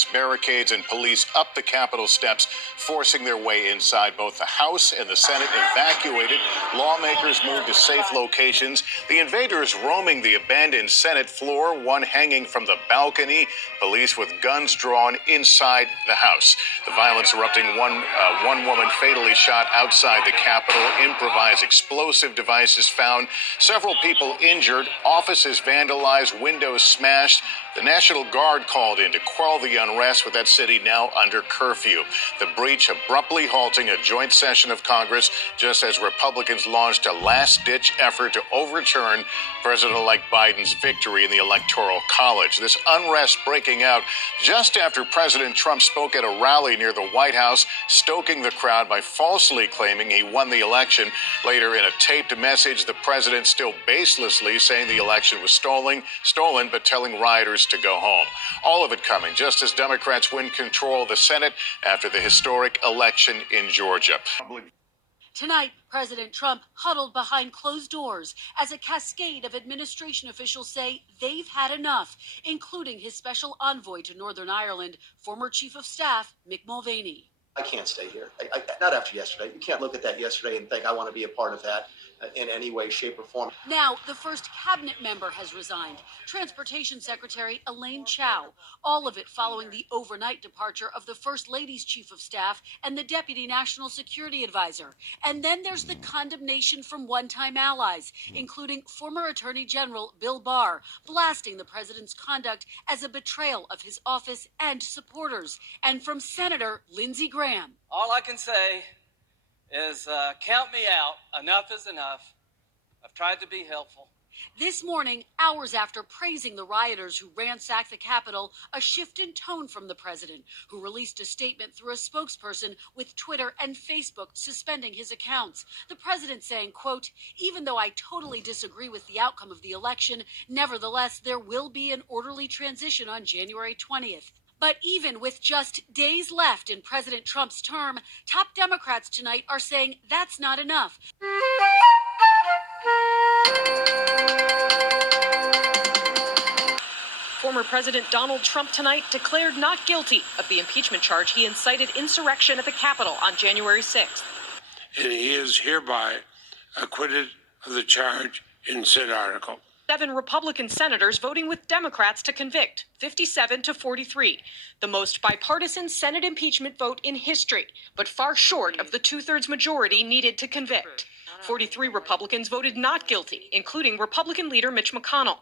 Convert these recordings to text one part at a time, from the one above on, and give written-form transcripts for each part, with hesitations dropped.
glass barricades and police up the Capitol steps, forcing their way inside. Both the House and the Senate evacuated. Lawmakers moved to safe locations. The invaders roaming the abandoned Senate floor, one hanging from the balcony. Police with guns drawn inside the House. The violence erupting, one woman fatally shot outside the Capitol. Improvised explosive devices found. Several people injured. Offices vandalized. Windows smashed. The National Guard called in to quell the unrest, with that city now under curfew. The breach abruptly halting a joint session of Congress just as Republicans launched a last-ditch effort to overturn President-elect Biden's victory in the Electoral College. This unrest breaking out just after President Trump spoke at a rally near the White House, stoking the crowd by falsely claiming he won the election. Later, in a taped message, the president still baselessly saying the election was stolen, but telling rioters to go home. All of it coming just as Democrats win control of the Senate after the historic election in Georgia. Tonight, President Trump huddled behind closed doors as a cascade of administration officials say they've had enough, including his special envoy to Northern Ireland, former Chief of Staff Mick Mulvaney. I can't stay here. Not after yesterday. You can't look at that yesterday and think I want to be a part of that in any way, shape, or form. Now, the first cabinet member has resigned, Transportation Secretary Elaine Chao, all of it following the overnight departure of the First Lady's Chief of Staff and the Deputy National Security Advisor. And then there's the condemnation from one-time allies, including former Attorney General Bill Barr, blasting the president's conduct as a betrayal of his office and supporters, and from Senator Lindsey Graham. All I can say is count me out. Enough is enough. I've tried to be helpful. This morning, hours after praising the rioters who ransacked the Capitol, a shift in tone from the president, who released a statement through a spokesperson, with Twitter and Facebook suspending his accounts. The president saying, quote, "Even though I totally disagree with the outcome of the election, nevertheless, there will be an orderly transition on January 20th. But even with just days left in President Trump's term, top Democrats tonight are saying that's not enough. Former President Donald Trump tonight declared not guilty of the impeachment charge he incited insurrection at the Capitol on January 6th. And he is hereby acquitted of the charge in said article. 7 Republican senators voting with Democrats to convict, 57 to 43, the most bipartisan Senate impeachment vote in history, but far short of the 2/3 majority needed to convict. 43 Republicans voted not guilty, including Republican leader Mitch McConnell.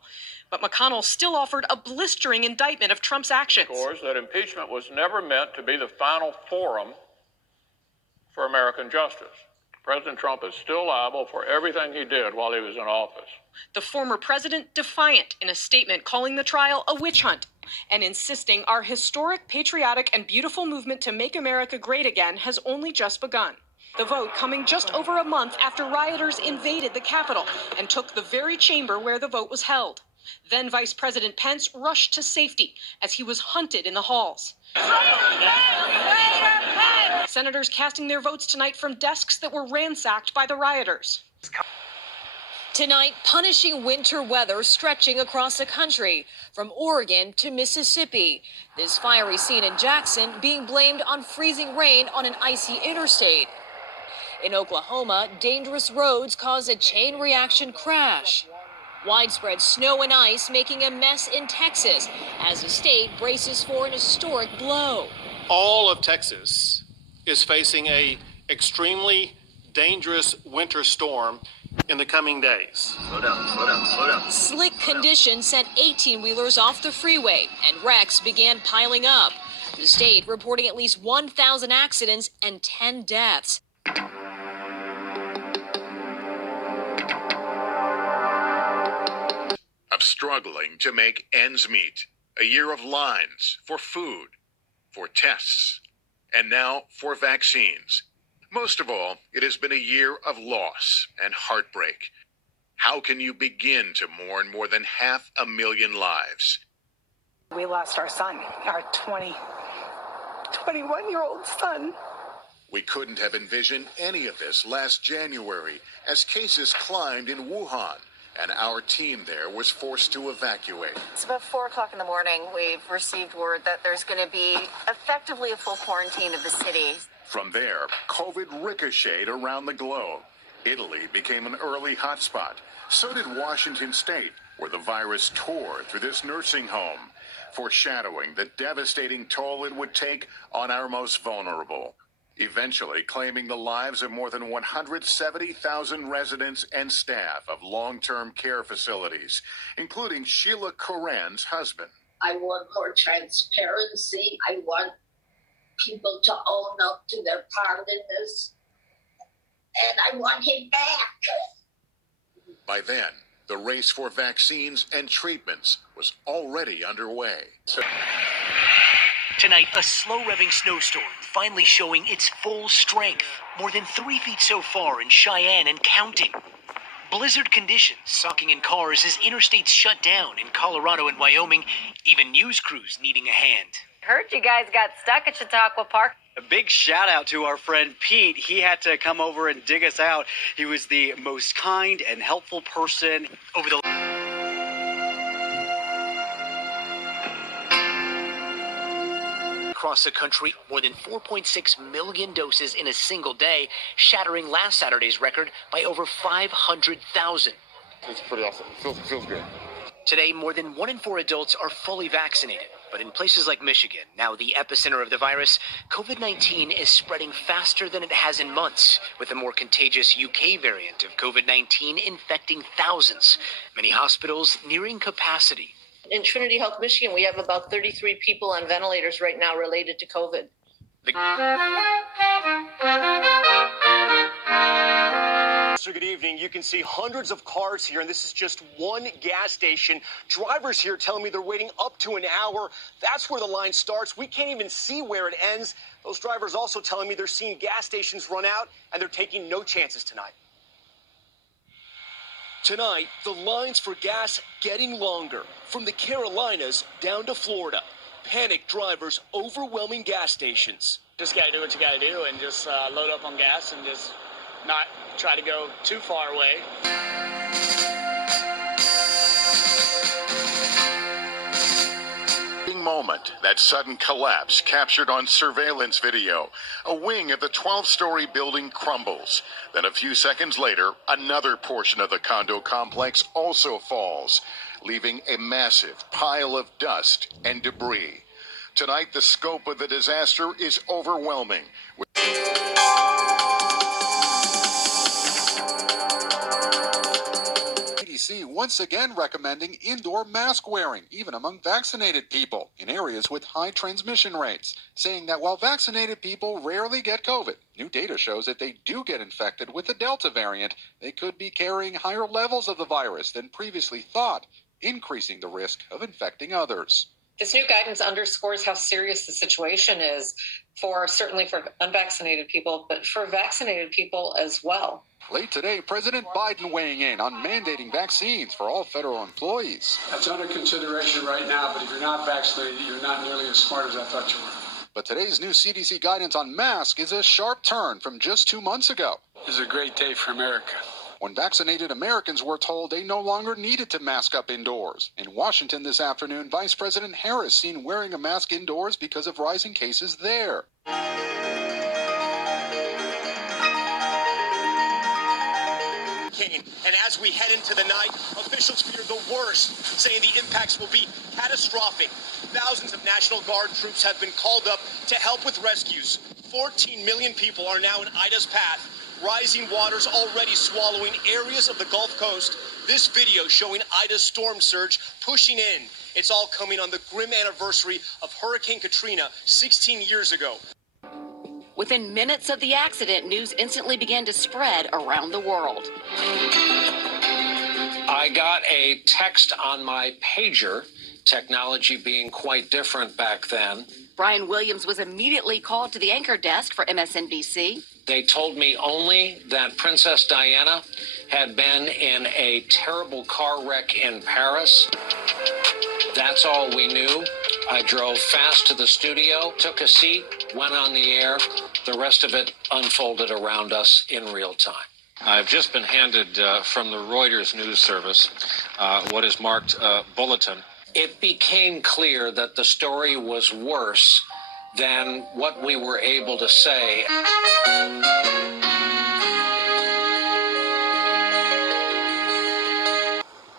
But McConnell still offered a blistering indictment of Trump's actions. That impeachment was never meant to be the final forum for American justice. President Trump is still liable for everything he did while he was in office. The former president defiant in a statement calling the trial a witch hunt and insisting our historic, patriotic, and beautiful movement to make America great again has only just begun. The vote coming just over a month after rioters invaded the Capitol and took the very chamber where the vote was held. Then Vice President Pence rushed to safety as he was hunted in the halls. Senators casting their votes tonight from desks that were ransacked by the rioters. Tonight, punishing winter weather stretching across the country, from Oregon to Mississippi. This fiery scene in Jackson being blamed on freezing rain on an icy interstate. In Oklahoma, dangerous roads caused a chain reaction crash. Widespread snow and ice making a mess in Texas as the state braces for an historic blow. All of Texas is facing a extremely dangerous winter storm in the coming days. Slow down. Slick conditions sent 18-wheelers off the freeway and wrecks began piling up. The state reporting at least 1,000 accidents and 10 deaths. Of struggling to make ends meet. A year of lines for food, for tests, and now for vaccines. Most of all, it has been a year of loss and heartbreak. How can you begin to mourn more than 500,000 lives? We lost our son, our 21-year-old son. We couldn't have envisioned any of this last January as cases climbed in Wuhan and our team there was forced to evacuate. It's about 4 o'clock in the morning. We've received word that there's going to be effectively a full quarantine of the city. From there, COVID ricocheted around the globe. Italy became an early hotspot. So did Washington State, where the virus tore through this nursing home, foreshadowing the devastating toll it would take on our most vulnerable, eventually claiming the lives of more than 170,000 residents and staff of long-term care facilities, including Sheila Coran's husband. I want more transparency. I want people to own up to their part in this. And I want him back. By then, the race for vaccines and treatments was already underway. Tonight, a slow-revving snowstorm finally showing its full strength. More than 3 feet so far in Cheyenne and counting. Blizzard conditions socking in cars as interstates shut down in Colorado and Wyoming, even news crews needing a hand. Heard you guys got stuck at Chautauqua Park. A big shout out to our friend Pete. He had to come over and dig us out. He was the most kind and helpful person over the... Across the country, more than 4.6 million doses in a single day, shattering last Saturday's record by over 500,000. It's pretty awesome. Feels good. Today, more than 1 in 4 adults are fully vaccinated. But in places like Michigan, now the epicenter of the virus, COVID-19 is spreading faster than it has in months, with a more contagious UK variant of COVID-19 infecting thousands. Many hospitals nearing capacity. In Trinity Health, Michigan, we have about 33 people on ventilators right now related to COVID. So good evening. You can see hundreds of cars here, and this is just one gas station. Drivers here telling me they're waiting up to an hour. That's where the line starts. We can't even see where it ends. Those drivers also telling me they're seeing gas stations run out, and they're taking no chances tonight. Tonight, the lines for gas getting longer, from the Carolinas down to Florida. Panicked drivers overwhelming gas stations. Just got to do what you got to do and just load up on gas and just not try to go too far away. Moment, that sudden collapse captured on surveillance video. A wing of the 12-story building crumbles. Then a few seconds later, another portion of the condo complex also falls, leaving a massive pile of dust and debris. Tonight, the scope of the disaster is overwhelming. CDC once again recommending indoor mask wearing, even among vaccinated people, in areas with high transmission rates, saying that while vaccinated people rarely get COVID, new data shows that they do get infected with the Delta variant, they could be carrying higher levels of the virus than previously thought, increasing the risk of infecting others. This new guidance underscores how serious the situation is certainly for unvaccinated people, but for vaccinated people as well. Late today, President Biden weighing in on mandating vaccines for all federal employees. That's under consideration right now, but if you're not vaccinated, you're not nearly as smart as I thought you were. But today's new CDC guidance on masks is a sharp turn from just 2 months ago. This is a great day for America. When vaccinated Americans were told they no longer needed to mask up indoors. In Washington this afternoon, Vice President Harris seen wearing a mask indoors because of rising cases there. And as we head into the night, officials fear the worst, saying the impacts will be catastrophic. Thousands of National Guard troops have been called up to help with rescues. 14 million people are now in Ida's path. Rising waters already swallowing areas of the Gulf Coast. This video showing Ida's storm surge pushing in. It's all coming on the grim anniversary of Hurricane Katrina 16 years ago. Within minutes of the accident, news instantly began to spread around the world. I got a text on my pager, technology being quite different back then. Brian Williams was immediately called to the anchor desk for MSNBC. They told me only that Princess Diana had been in a terrible car wreck in Paris. That's all we knew. I drove fast to the studio, took a seat, went on the air. The rest of it unfolded around us in real time. I've just been handed from the Reuters news service what is marked bulletin. It became clear that the story was worse than what we were able to say.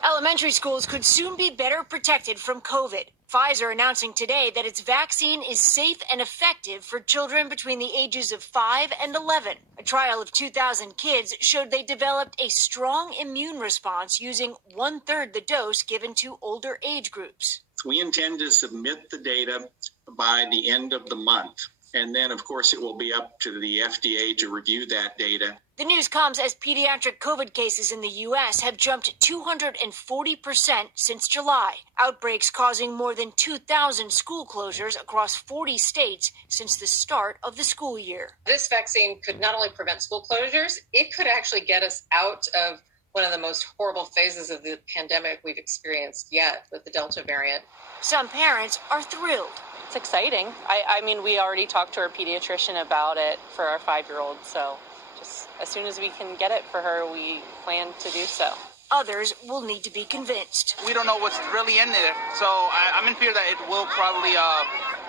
Elementary schools could soon be better protected from COVID. Pfizer announcing today that its vaccine is safe and effective for children between the ages of 5 and 11. A trial of 2,000 kids showed they developed a strong immune response using 1/3 the dose given to older age groups. We intend to submit the data by the end of the month. And then, of course, it will be up to the FDA to review that data. The news comes as pediatric COVID cases in the U.S. have jumped 240% since July. Outbreaks causing more than 2,000 school closures across 40 states since the start of the school year. This vaccine could not only prevent school closures, it could actually get us out of one of the most horrible phases of the pandemic we've experienced yet with the Delta variant. Some parents are thrilled. It's exciting. I mean, we already talked to our pediatrician about it for our 5-year-old, so just as soon as we can get it for her, we plan to do so. Others will need to be convinced. We don't know what's really in there, so I'm in fear that it will probably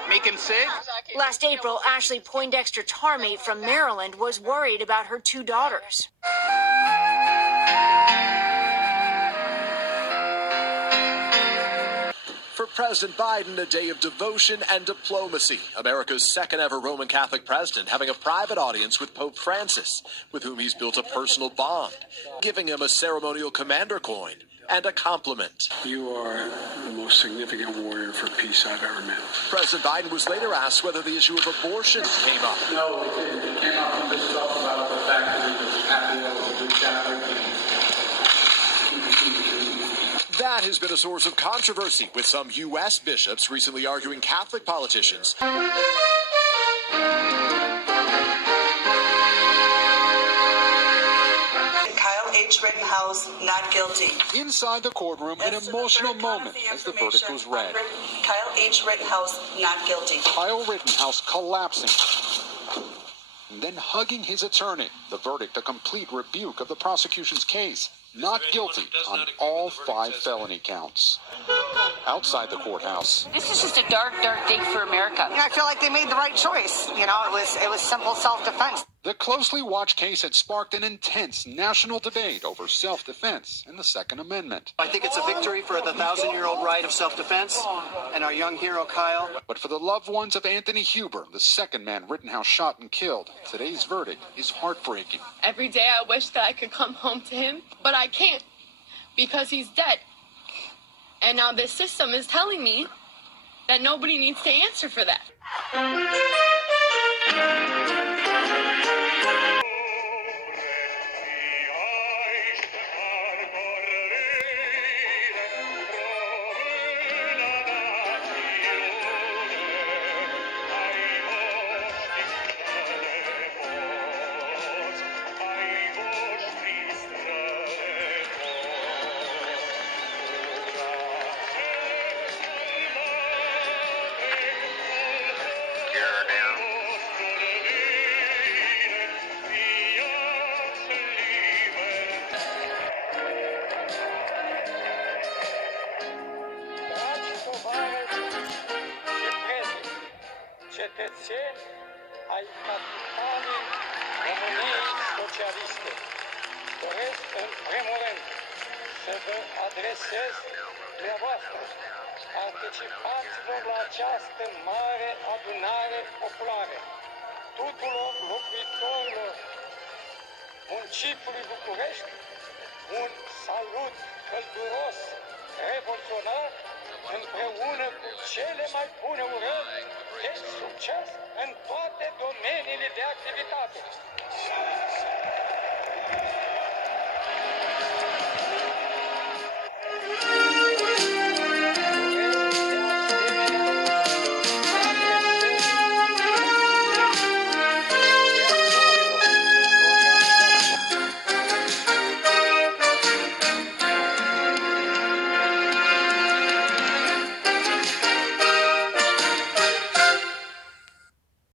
make him sick. Last April, Ashley Poindexter-Tarmate from Maryland was worried about her 2 daughters. For President Biden, a day of devotion and diplomacy. America's second ever Roman Catholic president having a private audience with Pope Francis, with whom he's built a personal bond, giving him a ceremonial commander coin and a compliment. You are the most significant warrior for peace I've ever met. President Biden was later asked whether the issue of abortion came up. No, it didn't. It came up when this talk about the fact that he was happy that was a good Catholic. That has been a source of controversy, with some U.S. bishops recently arguing Catholic politicians Kyle H. Rittenhouse not guilty. Inside the courtroom, an emotional moment as the verdict was read. Kyle H. Rittenhouse not guilty. Kyle Rittenhouse collapsing and then hugging his attorney. The verdict, a complete rebuke of the prosecution's case. Not guilty on all 5 felony counts. Outside the courthouse. This is just a dark, dark day for America. I feel like they made the right choice. You know, it was simple self-defense. The closely watched case had sparked an intense national debate over self-defense and the Second Amendment. I think it's a victory for the 1,000-year-old right of self-defense and our young hero, Kyle. But for the loved ones of Anthony Huber, the second man Rittenhouse shot and killed, today's verdict is heartbreaking. Every day I wish that I could come home to him, but I can't because he's dead. And now this system is telling me that nobody needs to answer for that. Cetățeni ai capitalei României Socialiste, doresc în primul rând să vă adresez dumneavoastră. Participați-vă la această mare adunare populară. Tuturor locuitorilor municipiului București, un salut călduros, revoluționar, împreună cu cele mai bune urări de succes în toate domeniile de activitate.